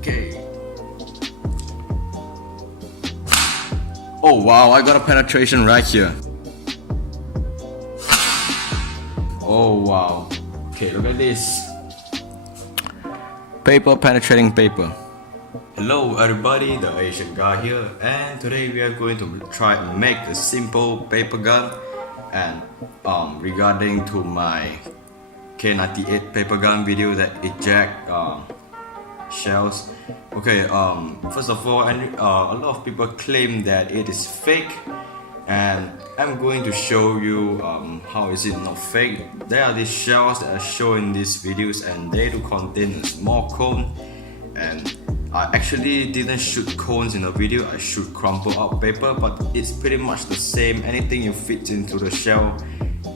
Okay. Oh wow, I got a penetration right here. Oh wow. Okay, look at this. Paper penetrating paper. Hello everybody, the Asian guy here, and today we are going to try and make a simple paper gun. And regarding to my K98 paper gun video that eject shells. Okay, first of all, a lot of people claim that it is fake, and I'm going to show you how is it not fake. There are these shells that are shown in these videos, and they do contain a small cone, and I actually didn't shoot cones in the video. I shoot crumpled out paper, but it's pretty much the same. Anything you fit into the shell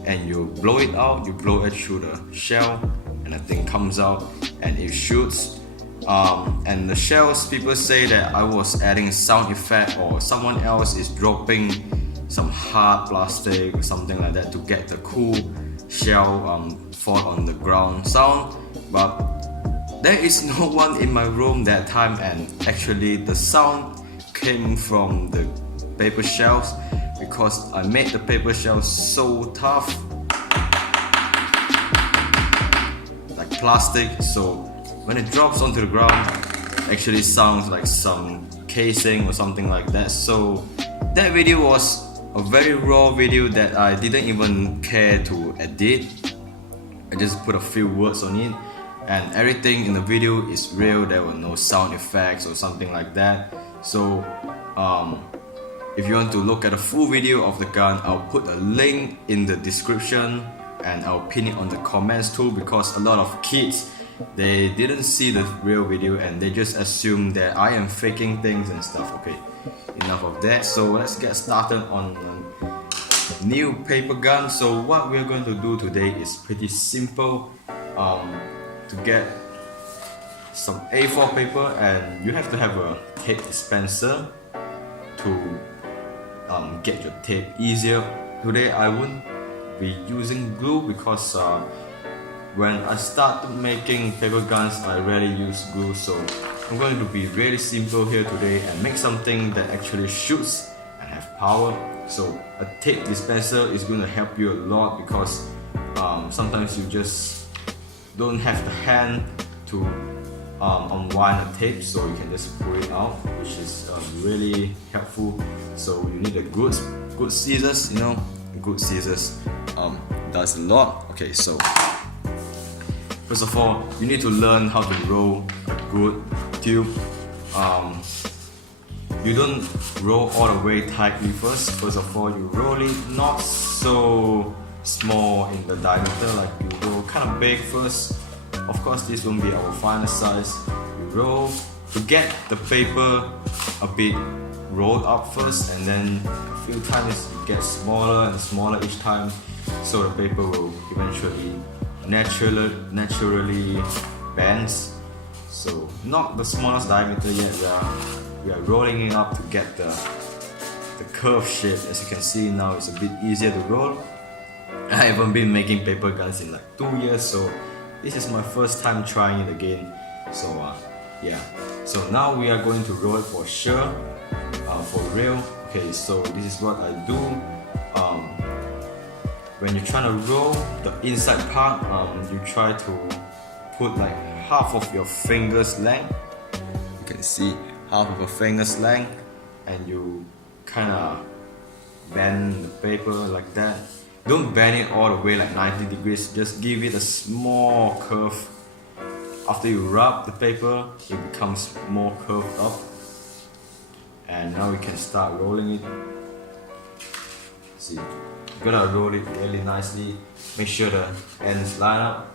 and you blow it out, you blow it through the shell, and the thing comes out and it shoots. And the shells, people say that I was adding sound effect, or someone else is dropping some hard plastic or something like that to get the cool shell fall on the ground sound. But there is no one in my room that time, and actually the sound came from the paper shells, because I made the paper shells so tough, like plastic, so when it drops onto the ground, it actually sounds like some casing or something like that. So that video was a very raw video that I didn't even care to edit. I just put a few words on it, and everything in the video is real. There were no sound effects or something like that. So if you want to look at a full video of the gun, I'll put a link in the description, and I'll pin it on the comments too, because a lot of kids, they didn't see the real video and they just assume that I am faking things and stuff. Okay, enough of that. So let's get started on a new paper gun. So what we're going to do today is pretty simple. To get some A4 paper, and you have to have a tape dispenser to get your tape easier. Today I won't be using glue, because when I started making paper guns, I rarely use glue. So I'm going to be really simple here today and make something that actually shoots and have power. So a tape dispenser is going to help you a lot, because sometimes you just don't have the hand to unwind a tape, so you can just pull it out, which is really helpful. So you need a good scissors, you know, good scissors does a lot. Okay, so first of all, you need to learn how to roll a good tube. You don't roll all the way tightly first. First of all, you roll it not so small in the diameter, like you roll kind of big first. Of course, this won't be our final size. You roll to get the paper a bit rolled up first, and then a few times it gets smaller and smaller each time, so the paper will eventually naturally bends. So not the smallest diameter yet, we are rolling it up to get the curved shape. As you can see now, it's a bit easier to roll. I haven't been making paper guns in like 2 years, so this is my first time trying it again. So yeah, so now we are going to roll it for sure, for real. Okay, so this is what I do. When you're trying to roll the inside part, you try to put like half of your fingers length. You can see half of a finger's length, and you kind of bend the paper like that. Don't bend it all the way like 90 degrees, just give it a small curve. After you rub the paper, it becomes more curved up. And now we can start rolling it. See, you're gonna roll it really nicely. Make sure the ends line up.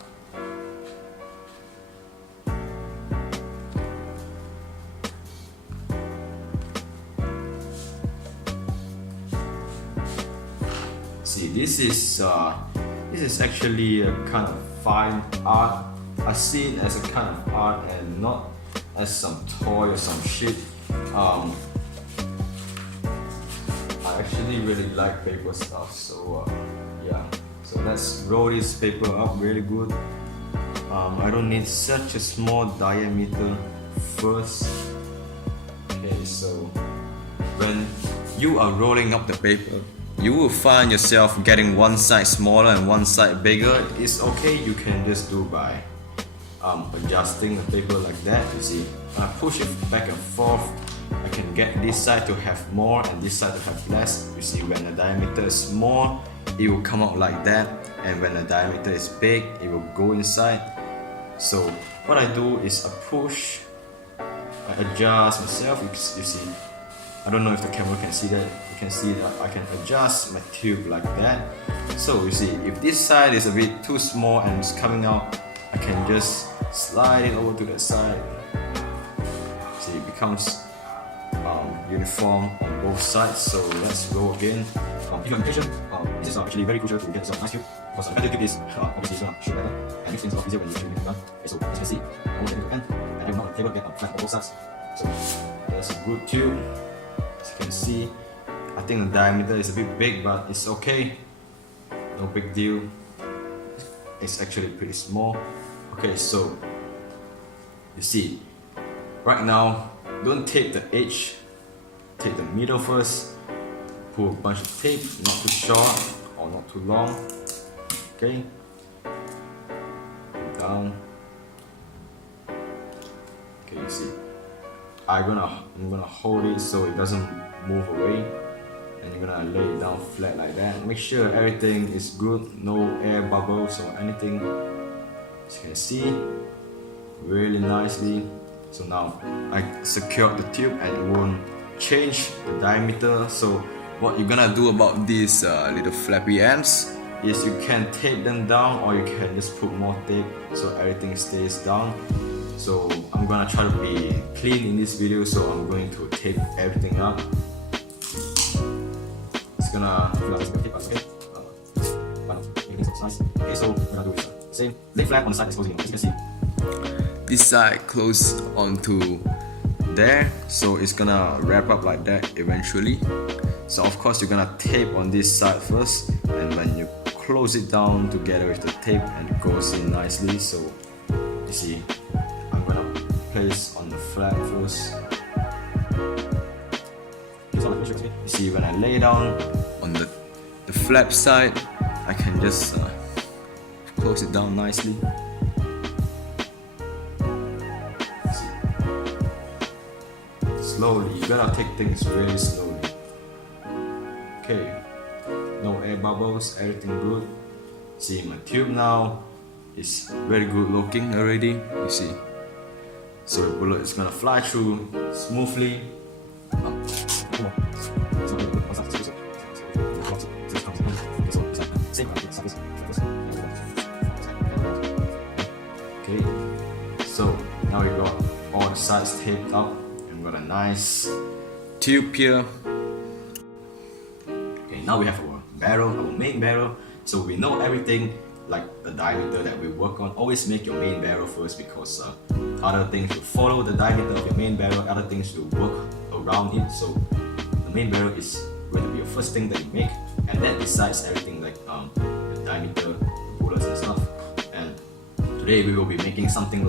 See, this is actually a kind of fine art. I see it as a kind of art and not as some toy or some shit. I actually really like paper stuff, so yeah. So let's roll this paper up really good. I don't need such a small diameter first. Okay, so when you are rolling up the paper, you will find yourself getting one side smaller and one side bigger. It's okay, you can just do by adjusting the paper like that. You see, when I push it back and forth, I can get this side to have more and this side to have less. You see, when the diameter is small, it will come out like that, and when the diameter is big, it will go inside. So what I do is I push, I adjust myself. You see, I don't know if the camera can see that. You can see that I can adjust my tube like that. So you see, if this side is a bit too small and it's coming out, I can just slide it over to that side. See, it becomes uniform on both sides. So let's go again. Implementation. This is actually very crucial to get some nice tube, because a better tube is obviously it's gonna shoot better and makes things a lot easier when you actually make it done. Okay, so as you can see, I want to end and I want the table get flat on both sides. So that's a good tube. As you can see, I think the diameter is a bit big, but it's okay. No big deal. It's actually pretty small. Okay, so you see, right now, don't tape the edge, tape the middle first. Pull a bunch of tape, not too short or not too long. Okay, down. Okay, you see, I'm gonna hold it so it doesn't move away, and you're gonna lay it down flat like that. Make sure everything is good, no air bubbles or anything. As you can see, really nicely. So now I secured the tube and it won't change the diameter. So what you're gonna do about these little flappy ends is you can tape them down, or you can just put more tape so everything stays down. So I'm gonna try to be clean in this video, so I'm going to tape everything up. It's gonna tape us, okay? Everything's nice. Okay, so we're gonna do this same. Lay flat on the side exposing, as you can see. This side close onto there, so it's gonna wrap up like that eventually. So of course you're gonna tape on this side first, and when you close it down together with the tape, and it goes in nicely. So you see, I'm gonna place on the flap first. You see, when I lay down on the flap side, I can just close it down nicely. Slowly, you gotta take things really slowly. Okay, no air bubbles, everything good. See, my tube now is very good looking already. You see, so the bullet is gonna fly through smoothly. Okay, so now we got all the sides taped up. Got a nice tube here. Okay, now we have our barrel, our main barrel. So we know everything, like the diameter that we work on. Always make your main barrel first, because other things will follow the diameter of your main barrel, other things will work around it. So the main barrel is going to be your first thing that you make, and that decides everything, like the diameter, the bullets and stuff. And today we will be making something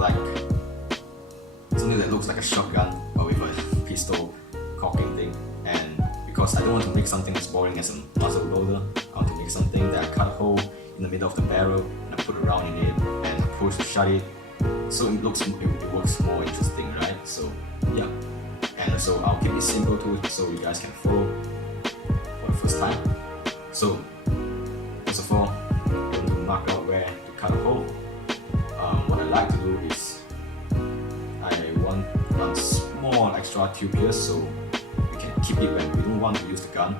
that looks like a shotgun, but with a pistol cocking thing. And because I don't want to make something as boring as a muzzle loader, I want to make something that I cut a hole in the middle of the barrel and I put a round in it and I push to shut it, so it works more interesting, right? So yeah, and and so I'll keep it simple too, so you guys can follow for the first time. So first of all, I'm going to mark out where to cut a hole. What I like to do is I want a small extra tube here, so we can keep it when we don't want to use the gun,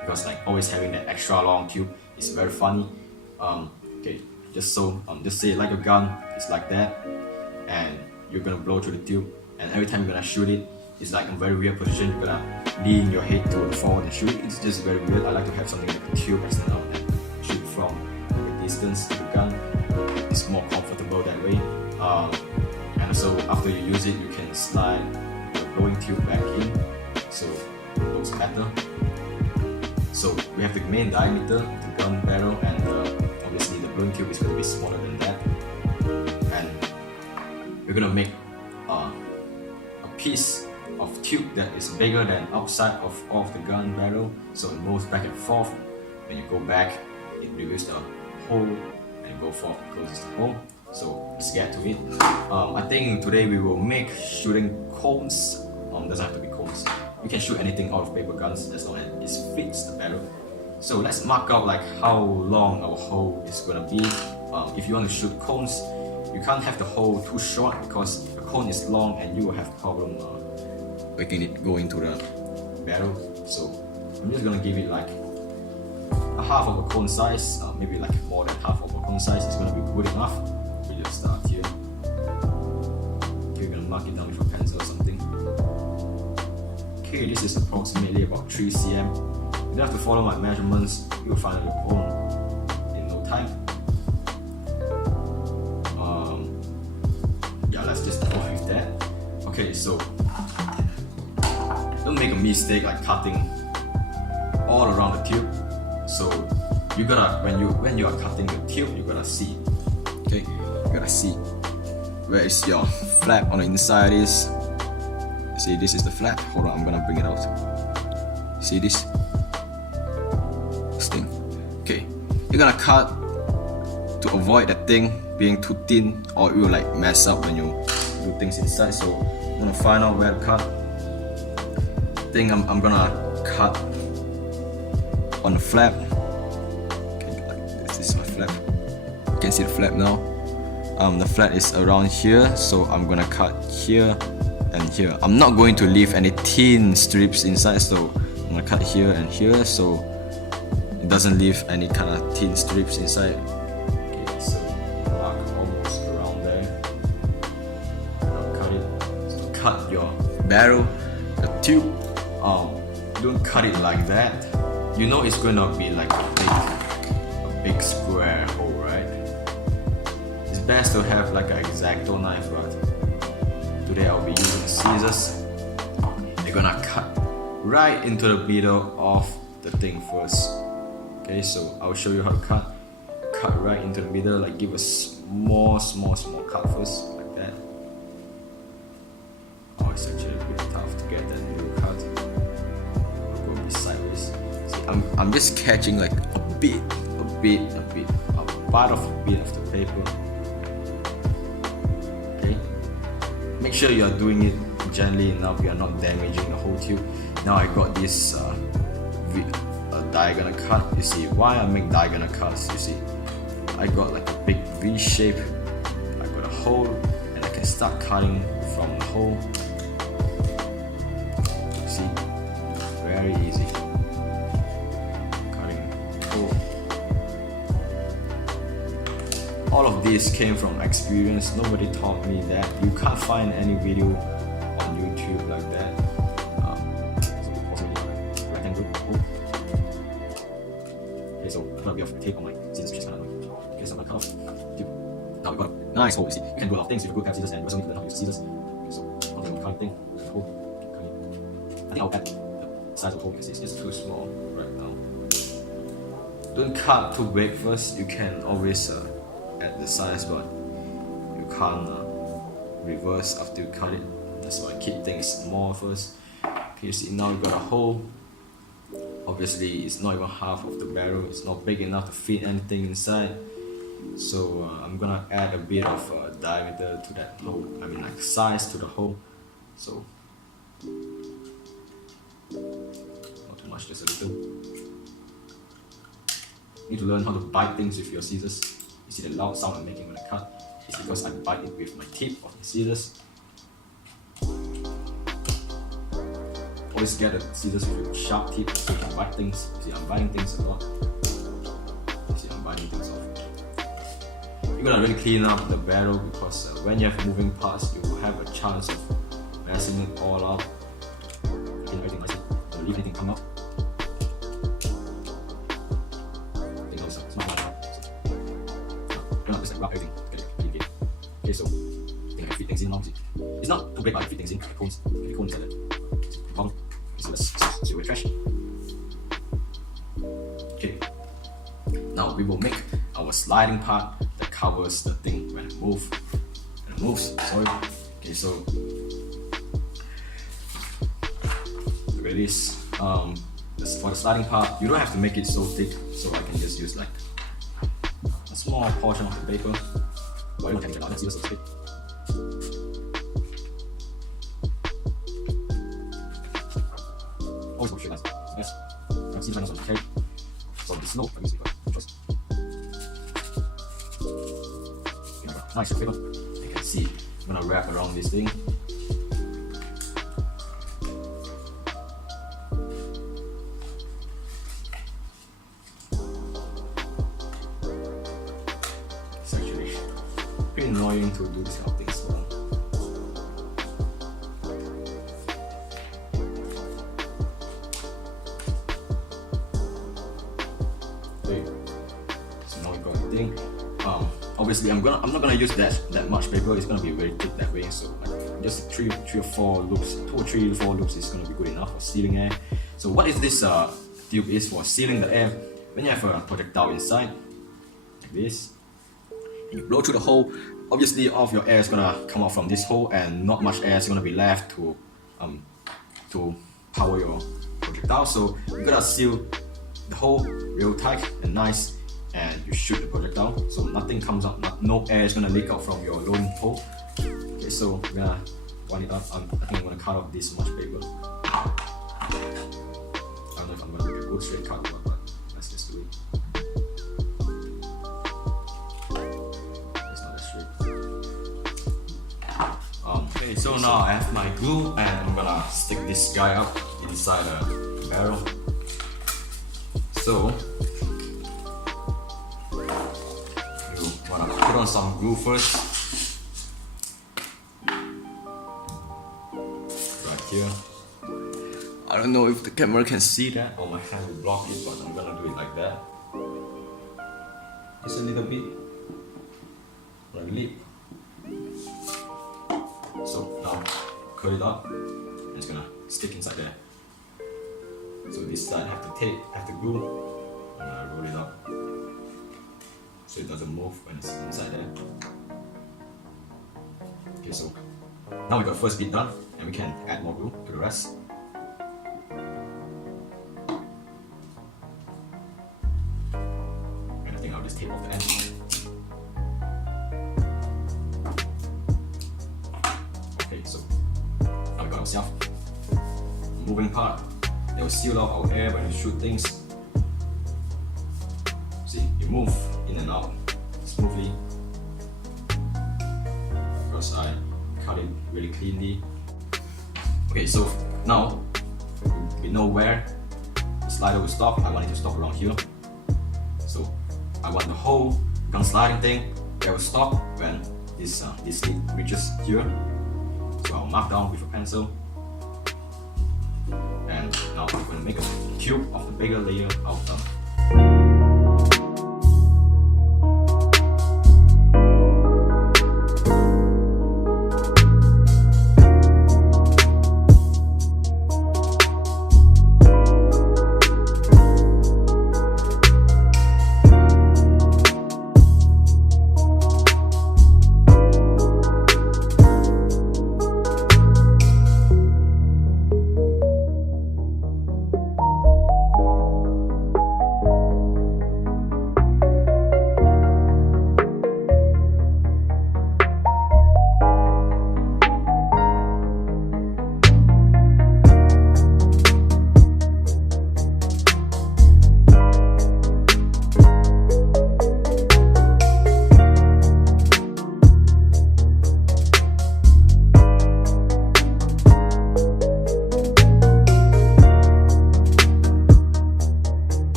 because like always having that extra long tube is very funny. Okay, just say like a gun, it's like that, and you're gonna blow through the tube, and every time you're gonna shoot it, it's like a very weird position. You're gonna lean your head to the forward and shoot it. It's just very weird. I like to have something like a tube extend out and shoot from a distance to the gun. It's more comfortable that way. And so after you use it, you can slide the blowing tube back in, so it looks better. So we have the main diameter, the gun barrel, and obviously the blowing tube is going to be smaller than that. And we're going to make a piece of tube that is bigger than outside of the gun barrel, so it moves back and forth. When you go back, it reveals the hole, and go forth, it closes the hole. So let's get to it. I think today we will make shooting cones. Doesn't have to be cones. You can shoot anything out of paper guns as long as it fits the barrel. So let's mark out like how long our hole is gonna be. If you want to shoot cones, you can't have the hole too short, because the cone is long and you will have problem making it go into the barrel. So I'm just gonna give it like a half of a cone size, maybe like more than half of a cone size is gonna be good enough. We just start here. Okay, we're gonna mark it down with a pencil or something. Okay, this is approximately about 3 cm. You don't have to follow my measurements, you'll find it your own in no time. Yeah, let's just go with that. Okay, so don't make a mistake like cutting all around the tube. So you gotta, when you are cutting the tube, you gotta see. Okay, you gotta see where is your flap on the inside is. See, this is the flap. Hold on, I'm gonna bring it out. See this? This thing. Okay, you're gonna cut to avoid that thing being too thin, or it will like mess up when you do things inside. So I'm gonna find out where to cut. I think I'm gonna cut on the flap. Okay, like this is my flap. You can see the flap now. The flap is around here, so I'm gonna cut here and here. I'm not going to leave any thin strips inside, so I'm gonna cut here and here, so it doesn't leave any kind of thin strips inside. Okay, so mark almost around there. Now cut it. So cut your barrel, the tube. Don't cut it like that. You know it's gonna be like a big square hole, right? It's best to have like an X-Acto knife, but today I'll be using scissors. You're gonna cut right into the middle of the thing first. Okay, so I'll show you how to cut. Cut right into the middle, like give a small cut first, like that. Oh, it's actually a bit tough to get that little cut. I'll go sideways. See, I'm just catching like a part of a bit of the paper. Okay, make sure you are doing it gently enough. You are not damaging the whole tube. Now I got this diagonal cut. You see why I make diagonal cuts? You see, I got like a big V shape. I got a hole, and I can start cutting from the hole. See, very easy. Cutting hole. All of this came from experience. Nobody taught me that. You can't find any video on YouTube like that. Okay, so I'm gonna be off tape on my scissors, which is kind of annoying. Okay, so I'm gonna cut off. Now we've got a nice hole. You see, you can do a lot of things with a good pair of scissors, and you also need to learn how to use scissors. Okay, so I'm going to cut thing. I think I'll add the size of the hole because it's just too small right now. Don't cut too big first. You can always add the size, but you can't reverse after you cut it. That's why I keep things small first. Okay, you see now you got a hole. Obviously it's not even half of the barrel. It's not big enough to fit anything inside. So I'm gonna add a bit of diameter to that hole. I mean like size to the hole. So Not too much, just a little. Need to learn how to bite things with your scissors. You see the loud sound I'm making when I cut. It's because I bite it with my tip of the scissors. Always get the scissors with a sharp tip so you can bite things. You see, I'm biting things a lot. You see, I'm biting things off. You're gonna really clean up the barrel because when you have moving parts, you will have a chance of messing it all up. Clean everything nicely. Don't leave anything come out. Just like wrap everything. Okay, so I think I fit things in now. It's not too big, but I fit things in. The cones like that. So let's see with trash. Okay. Now we will make our sliding part that covers the thing when it moves. Sorry. Okay, so look at this. For the sliding part, you don't have to make it so thick, so I can just use like a small portion of the paper. Why don't I make it so thick? Always go straight lines. Yes. I've seen finals on okay. So the slope, I'm using for choice. Nice paper. You can see I'm gonna wrap around this thing. It's actually pretty annoying to do this kind of things. Obviously, I'm not gonna use that much paper. It's gonna be very thick that way. So like just three or four loops, 2 or 3 or 4 loops is gonna be good enough for sealing air. So what is this tube is for sealing the air? When you have a projectile inside, like this, and you blow through the hole, obviously all of your air is gonna come out from this hole, and not much air is gonna be left to power your projectile. So you gotta seal the hole real tight and nice. And you shoot the projectile, so nothing comes out, no air is gonna leak out from your loading hole. Okay, so we're gonna wind it up. I think I'm gonna cut off this much paper. I don't know if I'm gonna make a good straight cut, but let's just do it. It's not that straight. Okay, so now I have my glue, and I'm gonna stick this guy up inside the barrel. So put on some glue first, right here. I don't know if the camera can see that or my hand will block it, but I'm gonna do it like that. Just a little bit, like lip. So now curl it up, and it's gonna stick inside there. So this side have to glue. I'm gonna roll it up, so it doesn't move when it's inside there. Okay, so now we got the first bit done, and we can add more glue to the rest. And I think I'll just tape off the end. Okay, so now we got ourselves a moving part that will seal out our air when we shoot things. See, you move in and out smoothly because I cut it really cleanly. Okay, so now we know where the slider will stop. I want it to stop around here. So I want the whole gun sliding thing that will stop when this slit reaches here. So I'll mark down with a pencil. And now we're going to make a cube of the bigger layer out of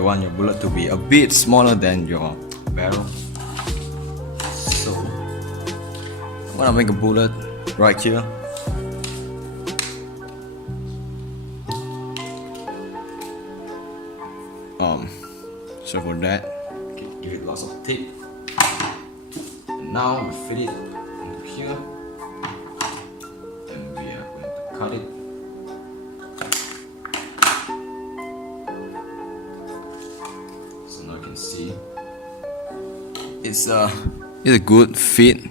you want your bullet to be a bit smaller than your barrel. So I'm gonna make a bullet right here. So for that, okay, give it lots of tape. And now we fit it into here, and we are going to cut it. So now you can see it's a good fit.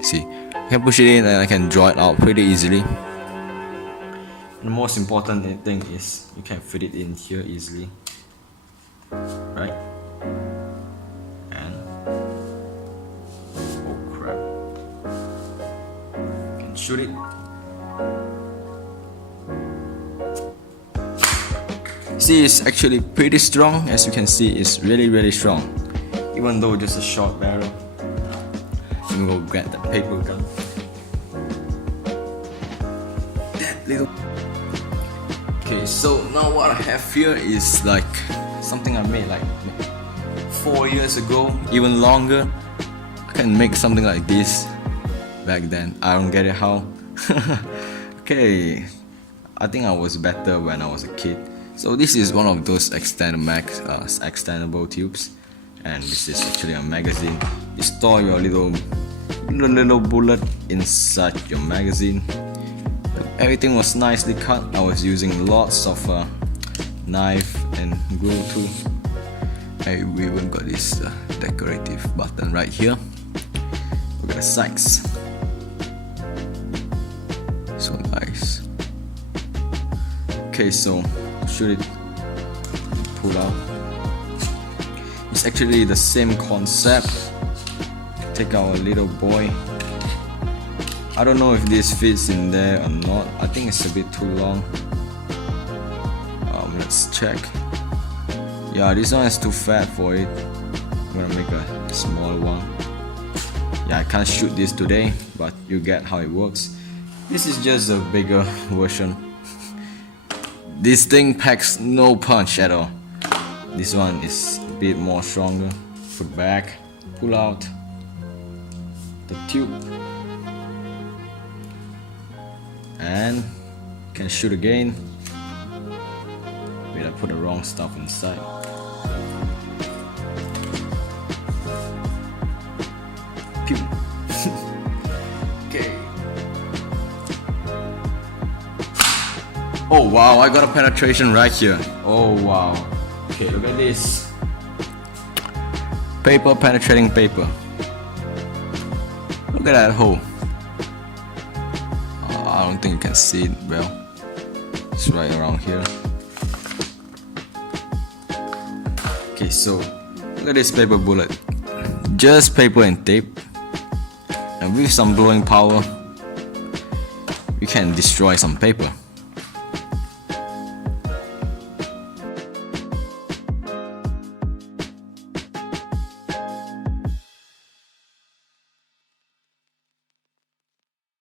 See, I can push it in and I can draw it out pretty easily. And the most important thing is you can fit it in here easily. Right? And oh crap, you can shoot it. See, it's actually pretty strong. As you can see, it's really strong, even though just a short barrel. Let me go get the paper gun. That little. Okay, so now what I have here is like something I made like 4 years ago, even longer. I can make something like this back then. I don't get it how. Okay, I think I was better when I was a kid. So this is one of those extendable tubes, and this is actually a magazine. You store your little bullet inside your magazine. Everything was nicely cut. I was using lots of knife and glue too. We even got this decorative button right here. Look at the sights, so nice. Okay, so shoot it, pull out. It's actually the same concept. Take our little boy. I don't know if this fits in there or not. I think it's a bit too long. Let's check. Yeah, this one is too fat for it. I'm gonna make a small one. Yeah, I can't shoot this today, but you get how it works. This is just a bigger version. This thing packs no punch at all. This one is a bit more stronger. Put back, pull out the tube, and can shoot again. Wait, I put the wrong stuff inside. Pew. Okay. Oh wow, I got a penetration right here. Oh wow. Okay, look at this. Paper penetrating paper. Look at that hole. I don't think you can see it well. It's right around here. Okay, so look at this paper bullet. Just paper and tape, and with some blowing power, we can destroy some paper.